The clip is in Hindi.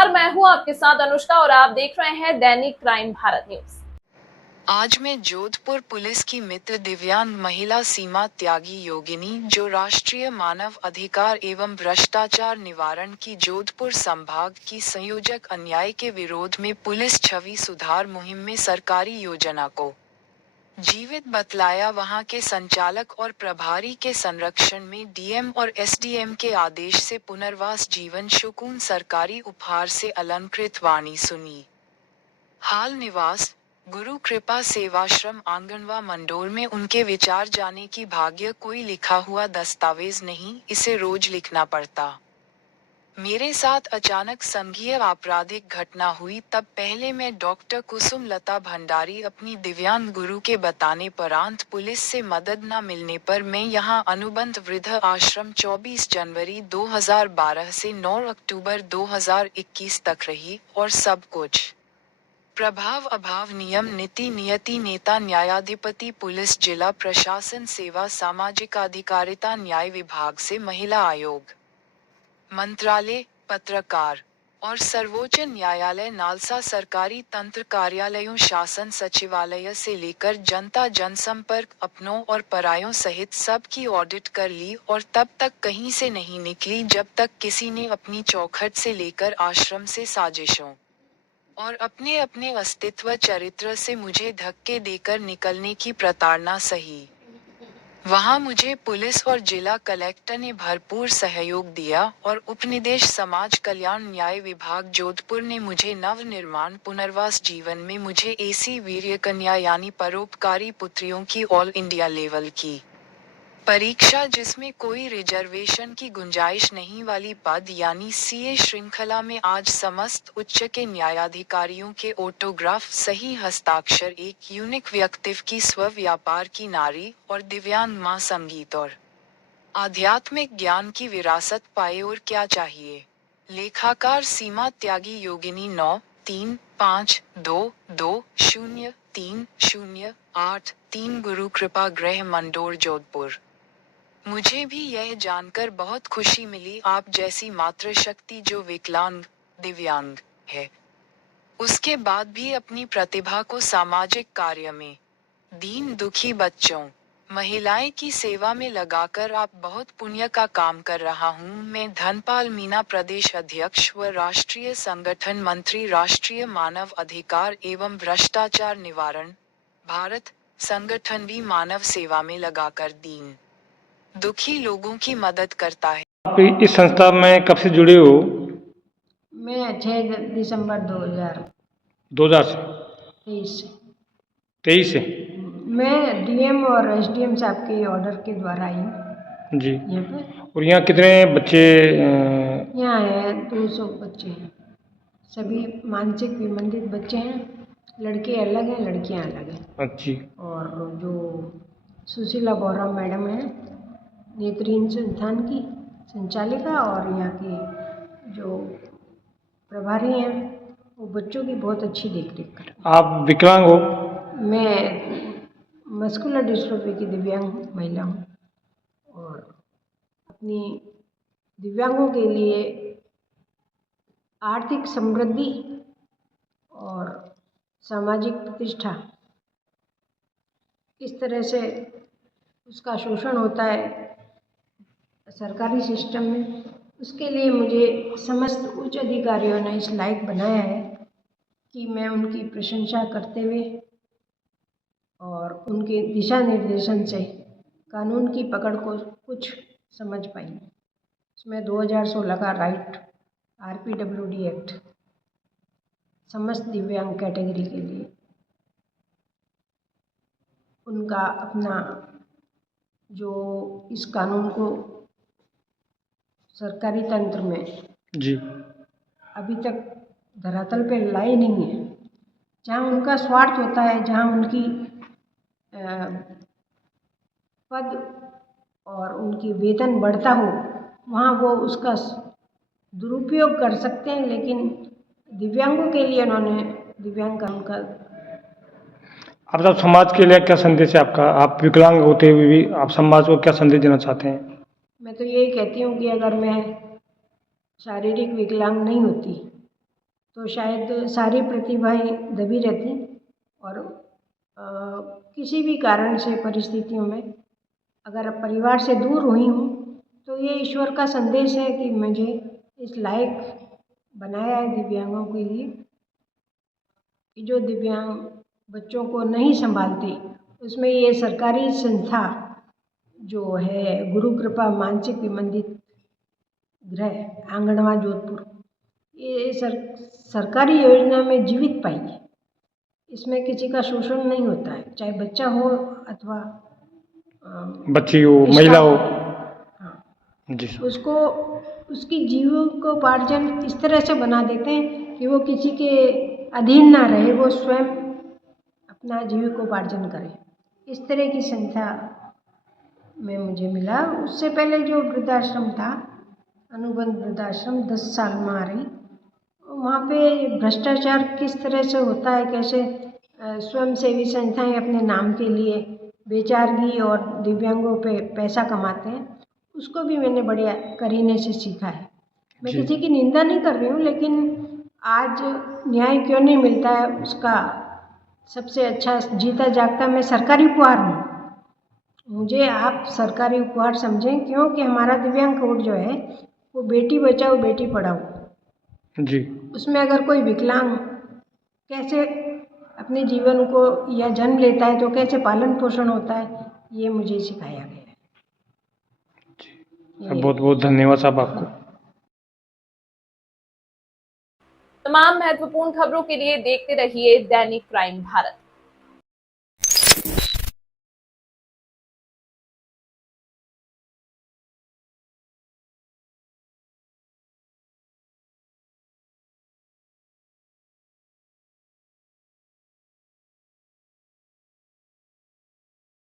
नमस्कार, मैं हूं आपके साथ अनुष्का और आप देख रहे हैं दैनिक क्राइम भारत न्यूज। आज मैं जोधपुर पुलिस की मित्र दिव्यांग महिला सीमा त्यागी योगिनी, जो राष्ट्रीय मानव अधिकार एवं भ्रष्टाचार निवारण की जोधपुर संभाग की संयोजक, अन्याय के विरोध में पुलिस छवि सुधार मुहिम में सरकारी योजना को जीवित बतलाया। वहां के संचालक और प्रभारी के संरक्षण में डीएम और एसडीएम के आदेश से पुनर्वास जीवन सुकून सरकारी उपहार से अलंकृत वाणी सुनी। हाल निवास गुरु कृपा सेवाश्रम आंगनवा मंडोर में उनके विचार जाने की भाग्य कोई लिखा हुआ दस्तावेज नहीं, इसे रोज लिखना पड़ता। मेरे साथ अचानक संघीय आपराधिक घटना हुई, तब पहले मैं डॉक्टर कुसुम लता भंडारी अपनी दिव्यांग गुरु के बताने परांत पुलिस से मदद न मिलने पर मैं यहां अनुबंध वृद्ध आश्रम 24 जनवरी 2012 से 9 अक्टूबर 2021 तक रही, और सब कुछ प्रभाव अभाव नियम नीति नियति नेता न्यायाधिपति पुलिस जिला प्रशासन सेवा सामाजिक अधिकारिता न्याय विभाग से महिला आयोग मंत्रालय पत्रकार और सर्वोच्च न्यायालय नालसा सरकारी तंत्र कार्यालयों शासन सचिवालय से लेकर जनता जनसंपर्क अपनों और परायों सहित सब की ऑडिट कर ली, और तब तक कहीं से नहीं निकली जब तक किसी ने अपनी चौखट से लेकर आश्रम से साजिशों और अपने अपने अस्तित्व चरित्र से मुझे धक्के देकर निकलने की प्रताड़ना सही। वहां मुझे पुलिस और जिला कलेक्टर ने भरपूर सहयोग दिया, और उपनिदेश समाज कल्याण न्याय विभाग जोधपुर ने मुझे नव निर्माण पुनर्वास जीवन में मुझे एसी वीर्य कन्या यानी परोपकारी पुत्रियों की ऑल इंडिया लेवल की परीक्षा, जिसमें कोई रिजर्वेशन की गुंजाइश नहीं वाली पद यानी सीए श्रृंखला में आज समस्त उच्च के न्यायाधिकारियों के ऑटोग्राफ सही हस्ताक्षर, एक यूनिक व्यक्तित्व की स्व व्यापार की नारी और दिव्यांग मां संगीत और आध्यात्मिक ज्ञान की विरासत पाए, और क्या चाहिए। लेखाकार सीमा त्यागी योगिनी 93522203083 गुरु कृपा गृह मंडोर जोधपुर। मुझे भी यह जानकर बहुत खुशी मिली, आप जैसी मातृशक्ति जो विकलांग दिव्यांग है, उसके बाद भी अपनी प्रतिभा को सामाजिक कार्य में, दीन दुखी बच्चों महिलाएं की सेवा में लगाकर आप बहुत पुण्य का काम कर रहा हूं। मैं धनपाल मीना, प्रदेश अध्यक्ष व राष्ट्रीय संगठन मंत्री, राष्ट्रीय मानव अधिकार एवं भ्रष्टाचार निवारण भारत संगठन भी मानव सेवा में लगाकर दीन दुखी लोगों की मदद करता है। आप इस संस्था में कब से जुड़े हो? मैं 6 दिसंबर 2000 से 2023 से 23 से मैं डीएम और एसडीएम साहब के ऑर्डर के द्वारा आई हूँ जी। यहाँ पे। और यहाँ कितने बच्चे? यहाँ है 200 बच्चे हैं, सभी मानसिक विमंडित बच्चे हैं। लड़के अलग हैं, लड़कियाँ अलग हैं। अच्छी। और जो सुशीला बोरा मैडम हैं, नेत्रहीन संस्थान की संचालिका, और यहाँ की जो प्रभारी हैं, वो बच्चों की बहुत अच्छी देखरेख करते हैं। आप विकलांग हो? मैं मस्कुलर डिस्ट्रोफी की दिव्यांग महिला हूँ, और अपनी दिव्यांगों के लिए आर्थिक समृद्धि और सामाजिक प्रतिष्ठा, किस तरह से उसका शोषण होता है सरकारी सिस्टम में, उसके लिए मुझे समस्त उच्च अधिकारियों ने इस लायक बनाया है कि मैं उनकी प्रशंसा करते हुए और उनके दिशा निर्देशन से कानून की पकड़ को कुछ समझ पाई। इसमें 2016 का राइट RPWD एक्ट समस्त दिव्यांग कैटेगरी के लिए उनका अपना जो इस कानून को सरकारी तंत्र में जी अभी तक धरातल पे लाए नहीं है। जहाँ उनका स्वार्थ होता है, जहाँ उनकी पद और उनकी वेतन बढ़ता हो, वहाँ वो उसका दुरुपयोग कर सकते हैं, लेकिन दिव्यांगों के लिए उन्होंने दिव्यांग कानून का। आप सब समाज के लिए क्या संदेश है आपका? आप विकलांग होते हुए भी आप समाज को क्या संदेश देना चाहते हैं? मैं तो यही कहती हूँ कि अगर मैं शारीरिक विकलांग नहीं होती तो शायद सारी प्रतिभाएं दबी रहती और किसी भी कारण से परिस्थितियों में अगर परिवार से दूर हुई हूँ तो ये ईश्वर का संदेश है कि मुझे इस लायक बनाया है दिव्यांगों के लिए कि जो दिव्यांग बच्चों को नहीं संभालते उसमें ये सरकारी संस्था जो है गुरु कृपा मानसिक विमंदित गृह आंगनवा जोधपुर, ये सरकारी योजना में जीवित पाई है। इसमें किसी का शोषण नहीं होता है, चाहे बच्चा हो अथवा बच्ची हो, महिला हो। हाँ जी सर। उसको उसकी जीविकोपार्जन इस तरह से बना देते हैं कि वो किसी के अधीन ना रहे, वो स्वयं अपना जीविकोपार्जन करे। इस तरह की संस्था में मुझे मिला। उससे पहले जो वृद्धाश्रम था, अनुबंध वृद्धाश्रम 10 साल में आ रही, वहाँ पे भ्रष्टाचार किस तरह से होता है, कैसे स्वयंसेवी संस्थाएं अपने नाम के लिए बेचारगी और दिव्यांगों पे पैसा कमाते हैं, उसको भी मैंने बढ़िया करीने से सीखा है। मैं किसी की निंदा नहीं कर रही हूँ, लेकिन आज न्याय क्यों नहीं मिलता है उसका सबसे अच्छा जीता जागता मैं सरकारी उपहार हूँ। मुझे आप सरकारी उपहार समझें, क्योंकि हमारा दिव्यांग कोड जो है वो बेटी बचाओ बेटी पढ़ाओ जी। उसमें अगर कोई विकलांग कैसे अपने जीवन को या जन्म लेता है तो कैसे पालन पोषण होता है, ये मुझे सिखाया गया है। बहुत बहुत धन्यवाद साहब आपको। तमाम महत्वपूर्ण खबरों के लिए देखते रहिए दैनिक क्राइम भारत।